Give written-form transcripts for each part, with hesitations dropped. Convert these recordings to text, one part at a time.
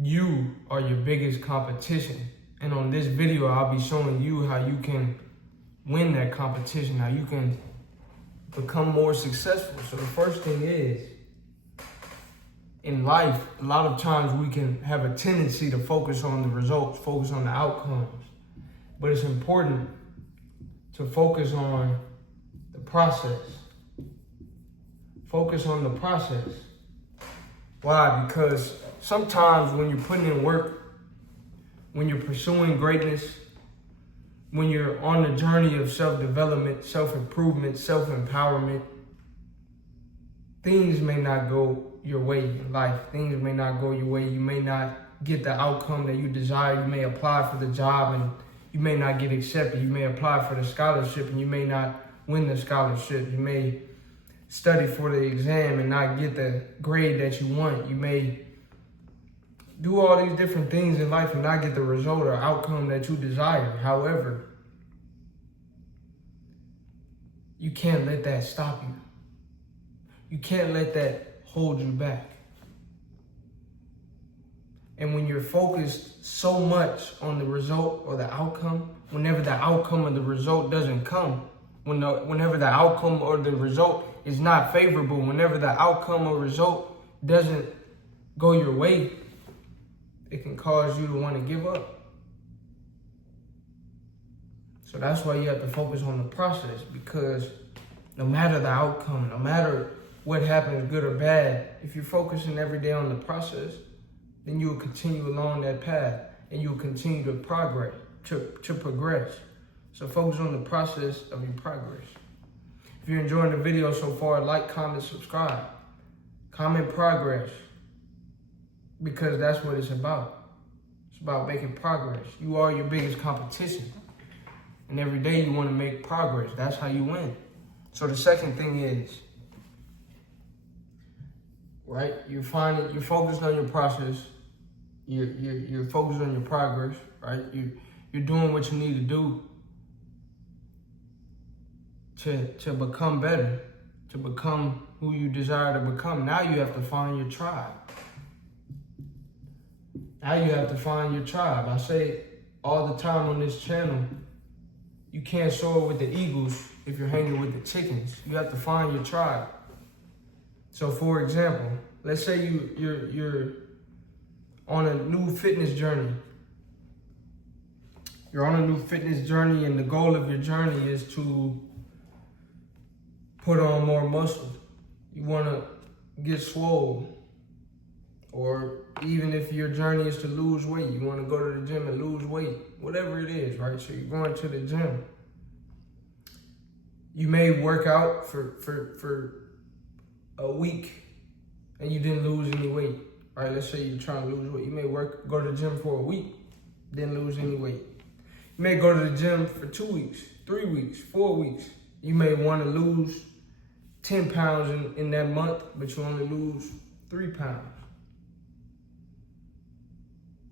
You are your biggest competition. And on this video, I'll be showing you how you can win that competition, how you can become more successful. So the first thing is, in life, a lot of times we can have a tendency to focus on the results, focus on the outcomes. But it's important to focus on the process. Focus on the process. Why? Because sometimes when you're putting in work, when you're pursuing greatness, when you're on the journey of self-development, self-improvement, self-empowerment, things may not go your way in life. Things may not go your way. You may not get the outcome that you desire. You may apply for the job and you may not get accepted. You may apply for the scholarship and you may not win the scholarship. You may study for the exam and not get the grade that you want. You may do all these different things in life and not get the result or outcome that you desire. However, you can't let that stop you. You can't let that hold you back. And when you're focused so much on the result or the outcome, whenever the outcome or the result doesn't come, whenever the outcome or the result is not favorable, whenever the outcome or result doesn't go your way, it can cause you to want to give up. So that's why you have to focus on the process, because no matter the outcome, no matter what happens, good or bad, if you're focusing every day on the process, then you'll continue along that path and you'll continue to progress. So focus on the process of your progress. If you're enjoying the video so far, like, comment, subscribe. Comment progress, because that's what it's about. It's about making progress. You are your biggest competition. And every day you want to make progress. That's how you win. So the second thing is, right, you're focused on your process. You're focused on your progress, right? You're doing what you need to do to become better, to become who you desire to become. Now you have to find your tribe. Now you have to find your tribe. I say all the time on this channel, you can't soar with the eagles if you're hanging with the chickens. You have to find your tribe. So for example, let's say you're on a new fitness journey. You're on a new fitness journey and the goal of your journey is to put on more muscle. You want to get swole. Or even if your journey is to lose weight, you want to go to the gym and lose weight. Whatever it is, right? So you're going to the gym. You may work out for a week and you didn't lose any weight. Right? Let's say you're trying to lose weight. You may go to the gym for a week, didn't lose any weight. You may go to the gym for 2 weeks, 3 weeks, 4 weeks. You may want to lose 10 pounds in that month, but you only lose 3 pounds.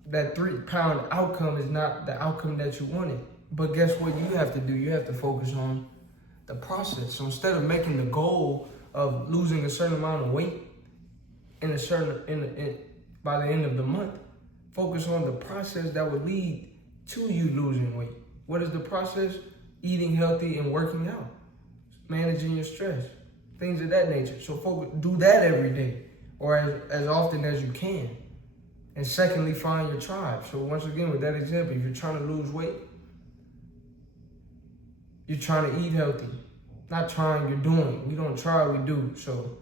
That 3-pound outcome is not the outcome that you wanted. But guess what you have to do? You have to focus on the process. So instead of making the goal of losing a certain amount of weight by the end of the month, focus on the process that would lead to you losing weight. What is the process? Eating healthy and working out, managing your stress, things of that nature. So do that every day, or as often as you can. And secondly, find your tribe. So once again, with that example, if you're trying to lose weight, you're trying to eat healthy. Not trying, you're doing. We don't try, we do. So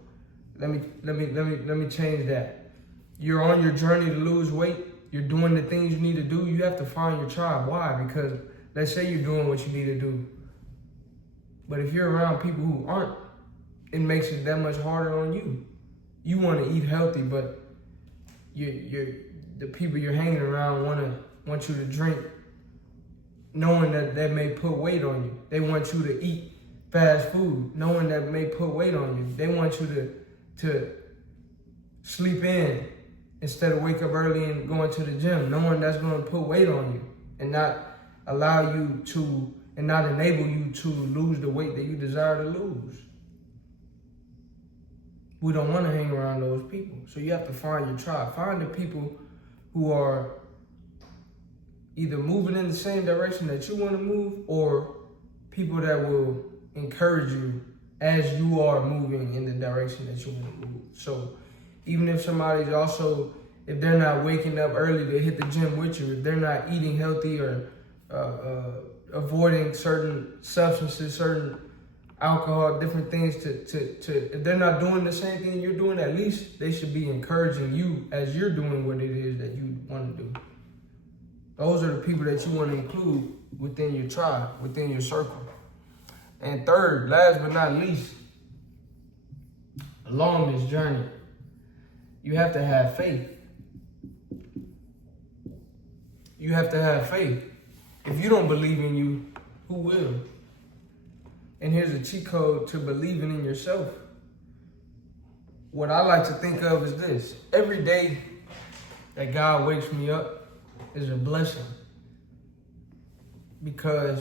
let me change that. You're on your journey to lose weight. You're doing the things you need to do. You have to find your tribe. Why? Because let's say you're doing what you need to do. But if you're around people who aren't, it makes it that much harder on you. You want to eat healthy, but the people you're hanging around want you to drink, knowing that may put weight on you. They want you to eat fast food, knowing that may put weight on you. They want you to sleep in instead of wake up early and going to the gym, knowing that's going to put weight on you and not allow you to, and not enable you to lose the weight that you desire to lose. We don't want to hang around those people. So you have to find your tribe. Find the people who are either moving in the same direction that you want to move, or people that will encourage you as you are moving in the direction that you want to move. So even if somebody's also, if they're not waking up early to hit the gym with you, if they're not eating healthy or avoiding certain substances, certain alcohol, different things if they're not doing the same thing you're doing, at least they should be encouraging you as you're doing what it is that you want to do. Those are the people that you want to include within your tribe, within your circle. And third, last but not least, along this journey, you have to have faith. You have to have faith. If you don't believe in you, who will? And here's a cheat code to believing in yourself. What I like to think of is this: every day that God wakes me up is a blessing, because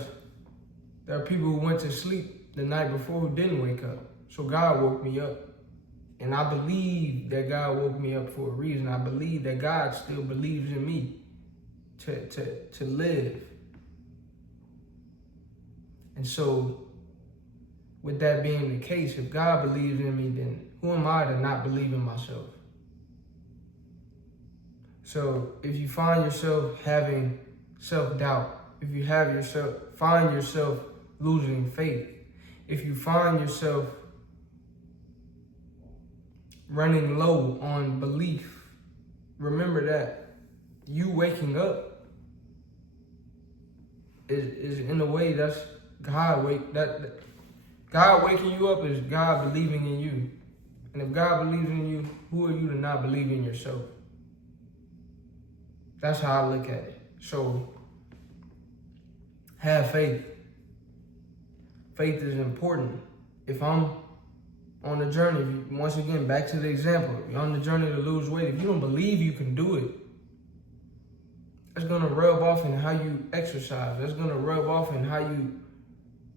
there are people who went to sleep the night before who didn't wake up. So God woke me up. And I believe that God woke me up for a reason. I believe that God still believes in me to live. And so, with that being the case, if God believes in me, then who am I to not believe in myself? So if you find yourself having self-doubt, if you find yourself losing faith, if you find yourself running low on belief, remember that you waking up is in a way that's God waking you up is God believing in you. And if God believes in you, who are you to not believe in yourself? That's how I look at it. So have faith. Faith is important. If I'm on the journey, once again, back to the example, if you're on the journey to lose weight, if you don't believe you can do it, that's going to rub off in how you exercise. That's going to rub off in how you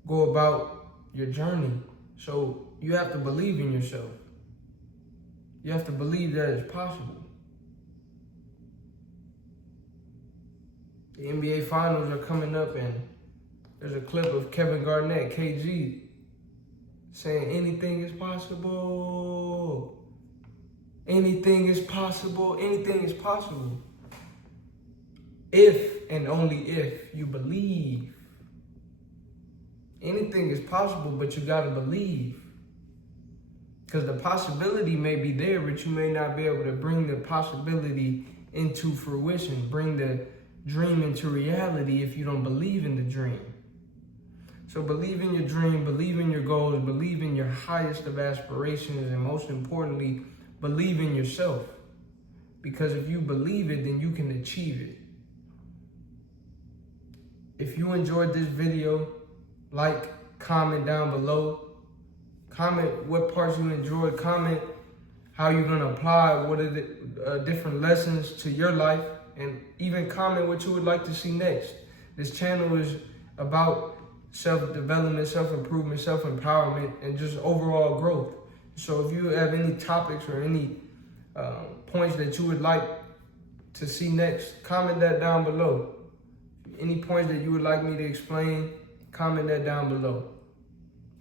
go about your journey. So you have to believe in yourself. You have to believe that it's possible. The NBA Finals are coming up, and there's a clip of Kevin Garnett, KG, saying anything is possible. Anything is possible. Anything is possible. If and only if you believe. Anything is possible, but you gotta believe. Because the possibility may be there, but you may not be able to bring the possibility into fruition, bring the dream into reality if you don't believe in the dream. So believe in your dream, believe in your goals, believe in your highest of aspirations, and most importantly, believe in yourself. Because if you believe it, then you can achieve it. If you enjoyed this video, like, comment down below. Comment what parts you enjoyed. Comment how you're going to apply what are the different lessons to your life. And even comment what you would like to see next. This channel is about self-development, self-improvement, self-empowerment, and just overall growth. So if you have any topics or any points that you would like to see next, comment that down below. Any points that you would like me to explain, comment that down below.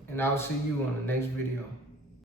And I'll see you on the next video.